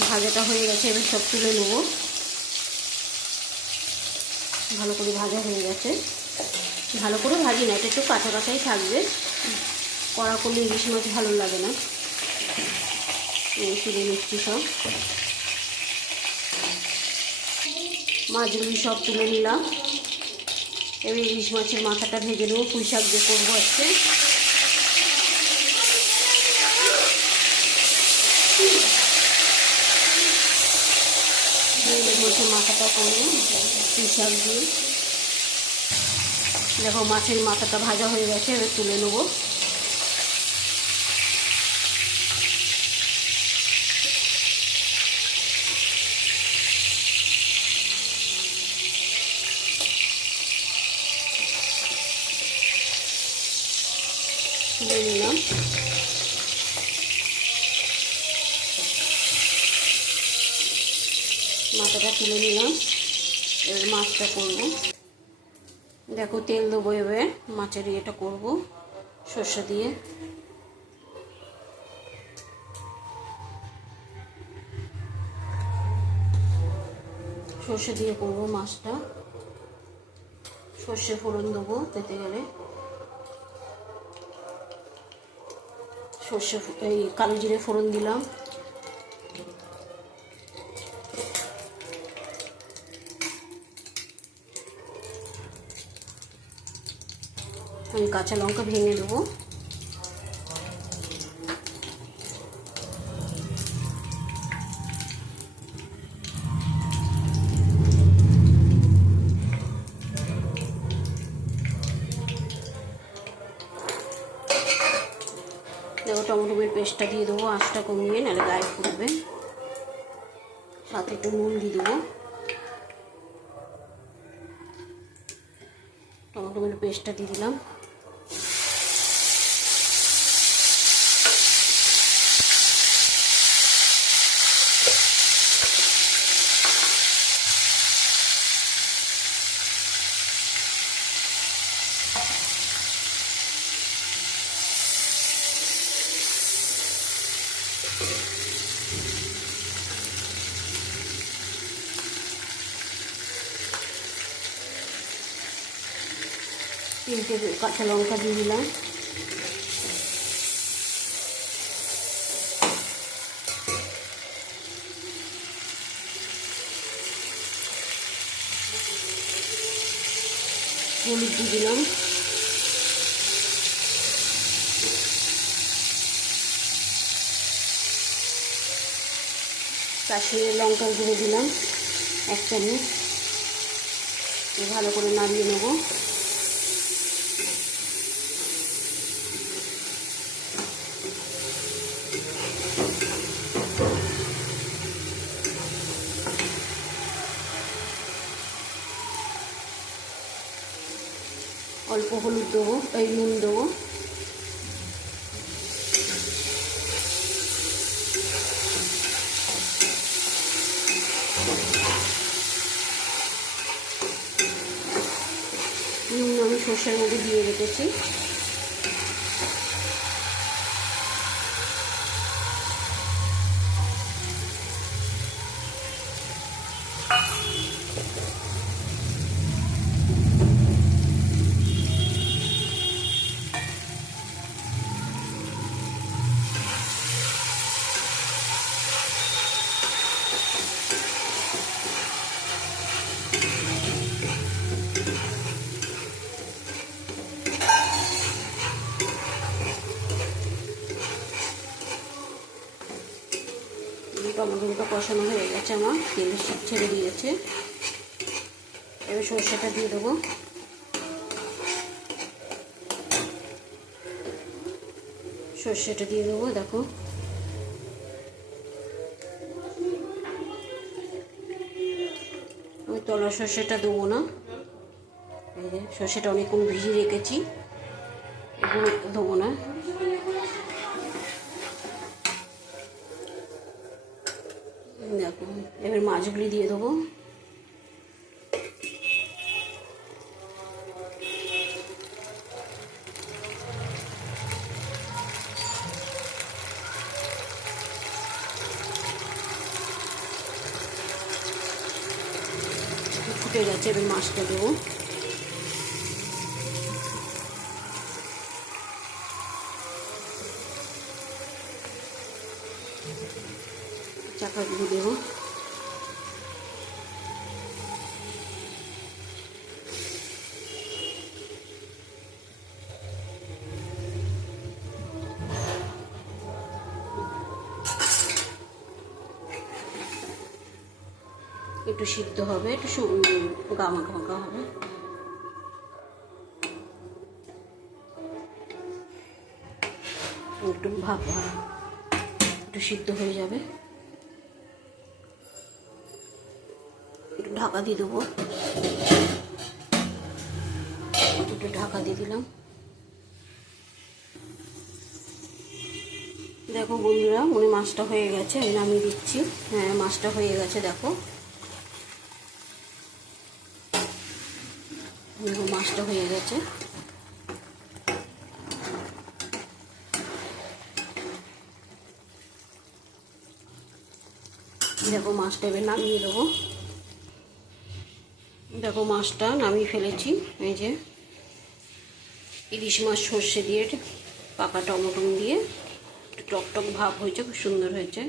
ভাজাটা হয়ে গেছে, এবার সব তুলে নেবো। ভালো করে ভাজা হয়ে গেছে। ভালো করে ভাজি না, এটা একটু কাঁচা কাঁচাই থাকবে, কড়া করলে ইলিশ মাছ ভালো লাগে না। তুলে নিচ্ছি সব মাছগুলি, সব তুলে নিলাম। এবার ইলিশ মাছের মাথাটা ভেজে নেবো, পুঁই শাক দিয়ে করবো আজকে। ইলিশ মাছের মাথাটা করবো পুঁই শাক দিয়ে। দেখো মাছের মাথাটা ভাজা হয়ে গেছে, এবার তুলে নেবো। তুলে নিলাম। মাথাটা তুলে নিলাম, এবার মাছটা করবো। দেখো তেল দেবো, এবার মাছের ইয়েটা করবো সর্ষে দিয়ে। সর্ষে দিয়ে করবো মাছটা। সর্ষে ফোড়ন দেবো পেতে গেলে। সর্ষে এই কালো জিরে ফোড়ন দিলাম। আমি কাঁচা লঙ্কা ভেঙে দেবো। দেখো টমেটোর পেস্টটা দিয়ে দেবো, আঁচটা কমিয়ে, নাহলে গায়ে ফুটবে। সাথে একটু নুন দিয়ে দেবো। টমেটোর পেস্টটা দিয়ে দিলাম। তিনটে কাঁচা লঙ্কা দিয়ে দিলাম। হলুদ দিয়ে দিলাম। কাশ্মীরি লঙ্কার গুঁড়ো দিলাম 1 চামচ। ভালো করে নাড়িয়ে নেব। অল্প হলুদ দেবো, এই নুন দেবো। নুন আমি সর্ষের মধ্যে দিয়ে রেখেছি। টমেটোটা কষানো হয়ে গেছে, আমার তেল ছেড়ে দিয়েছে। এবার সর্ষেটা দিয়ে দেবো। সর্ষেটা দিয়ে দেবো। দেখো আমি তলা সর্ষেটা দেবো না, সর্ষেটা অনেকক্ষণ ভিজিয়ে রেখেছি, এগুলো দেবো না। দেখো এবার মাছগুলি দিয়ে দেবো। ফুটে গেছে, এবার মাছটা দেবো। চাপাগুলো দেবো। একটু সিদ্ধ হবে, একটু গামাখা মাখা হবে। একটু একটু সিদ্ধ হয়ে যাবে, একটু ঢাকা দিয়ে দেবো। একটু ঢাকা দিয়ে দিলাম। দেখো বন্ধুরা, মাছটা হয়ে গেছে, আমি নামিয়ে দিচ্ছি। হ্যাঁ, মাছটা হয়ে গেছে, দেখো মাছটা হয়ে গেছে। দেখো মাছটা এবার নামিয়ে দেবো। দেখো মাছটা নামিয়ে ফেলেছি। এই যে ইলিশ মাছ সর্ষে দিয়ে, পাকা টমেটো দিয়ে টক টক ভাব হয়েছে, খুব সুন্দর হয়েছে।